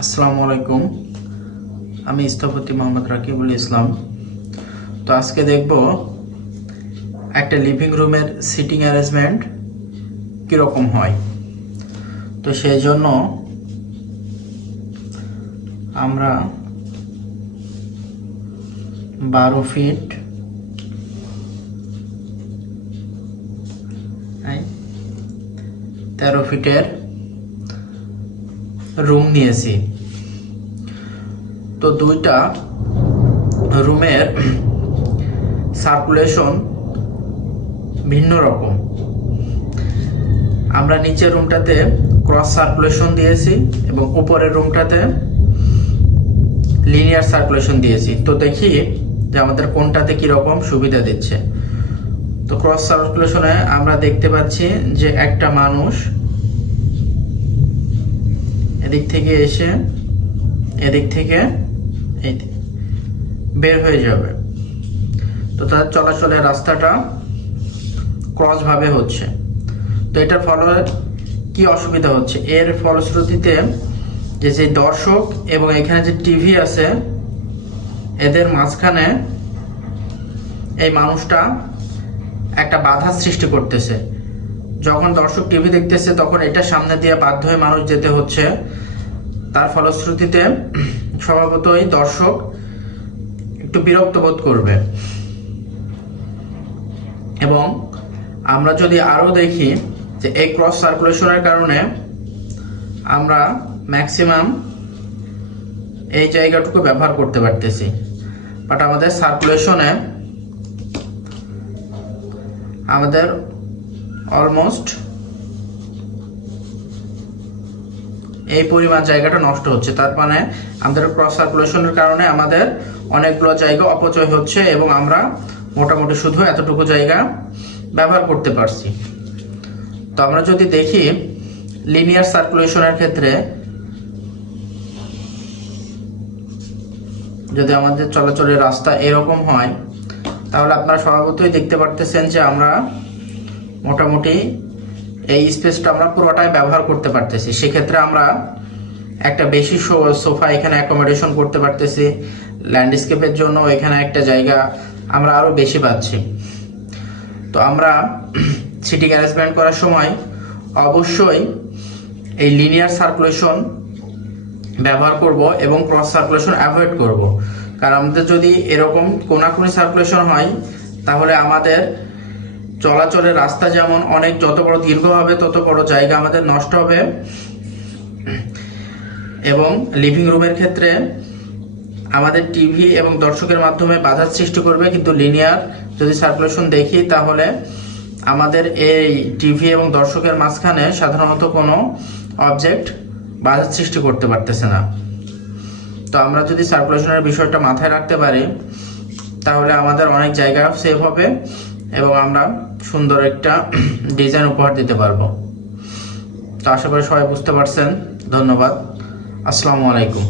আসসালামু আলাইকুম। আমি স্থপতি মোহাম্মদ রাকিবুল ইসলাম। তো আজকে দেখব একটা লিভিং রুমের সিটিং অ্যারেঞ্জমেন্ট কীরকম হয়। তো সেই জন্য আমরা 12 ফিট 13 ফিটের রুম নিয়েছি। তো দুইটা রুমের সার্কুলেশন ভিন্ন রকম। আমরা নিচের রুমটাতে ক্রস সার্কুলেশন দিয়েছি এবং উপরের রুমটাতে লিনিয়ার সার্কুলেশন দিয়েছি। তো দেখি যে আমাদের কোনটাতে কীরকম সুবিধা দিচ্ছে। তো ক্রস সার্কুলেশনে আমরা দেখতে পাচ্ছি যে একটা মানুষ এদিক থেকে এসে এদিক থেকে বের হয়ে যাবে। তো তার চলাচলের রাস্তাটা ক্রস ভাবে হচ্ছে। তো এটার ফলে কি অসুবিধা হচ্ছে, এর ফলশ্রুতিতে যে দর্শক এবং এখানে যে টিভি আছে এদের মাঝখানে এই মানুষটা একটা বাধা সৃষ্টি করতেছে। যখন দর্শক টিভি দেখতেছে তখন এটা সামনে দিয়ে বাধ্য হয়ে মানুষ যেতে হচ্ছে। তার ফলশ্রুতিতে স্বভাবতই দর্শক একটু বিরক্ত বোধ করবে। এবং আমরা যদি আরো দেখি যে এই ক্রস সার্কুলেশনের কারণে আমরা ম্যাক্সিমাম এই জায়গাটুকু ব্যবহার করতে পারতেছি, বাট আমাদের সার্কুলেশনে আমাদের অলমোস্ট এই পরিমাণ জায়গাটা নষ্ট হচ্ছে। তার মানে আমাদের ক্রস সার্কুলেশনের কারণে আমাদের অনেকগুলো জায়গা অপচয় হচ্ছে এবং আমরা মোটামুটি শুধু এতটুকু জায়গা ব্যবহার করতে পারছি। তো আমরা যদি দেখি লিনিয়ার সার্কুলেশনের ক্ষেত্রে, যদি আমাদের চলাচলের রাস্তা এরকম হয় তাহলে আপনারা স্বভাবতই দেখতে পারতেছেন যে আমরা মোটামুটি এই স্পেসটা আমরা পুরোটাই ব্যবহার করতে পারতেছি। সেক্ষেত্রে আমরা একটা বেশি সোফা এখানে অ্যাকোমোডেশন করতে পারতেছি। ল্যান্ডস্কেপের জন্য এখানে একটা জায়গা আমরা আরও বেশি পাচ্ছি। তো আমরা সিটিং অ্যারেঞ্জমেন্ট করার সময় অবশ্যই এই লিনিয়ার সার্কুলেশন ব্যবহার করব এবং ক্রস সার্কুলেশন অ্যাভয়েড করব। কারণ আমাদের যদি এরকম কোনাকুনি সার্কুলেশন হয় তাহলে আমাদের চলাচলের রাস্তা যেমন যত বড় দীর্ঘ হবে তত বড় জায়গা আমাদের নষ্ট হবে। এবং লিভিং রুমের ক্ষেত্রে আমাদের টিভি এবং দর্শকের মাধ্যমে বাধার সৃষ্টি করবে। কিন্তু লিনিয়ার যদি সার্কুলেশন দেখি তাহলে আমাদের এই টিভি এবং দর্শকের মাঝখানে সাধারণত কোনো অবজেক্ট বাধার সৃষ্টি করতে পারতেছে না। তো আমরা যদি সার্কুলেশনের বিষয়টা মাথায় রাখতে পারি তাহলে আমাদের অনেক জায়গা সেভ হবে এবং আমরা সুন্দর একটা ডিজাইন উপহার দিতে পারবো। তো আশা করি সবাই বুঝতে পারছেন। ধন্যবাদ। আসসালামু আলাইকুম।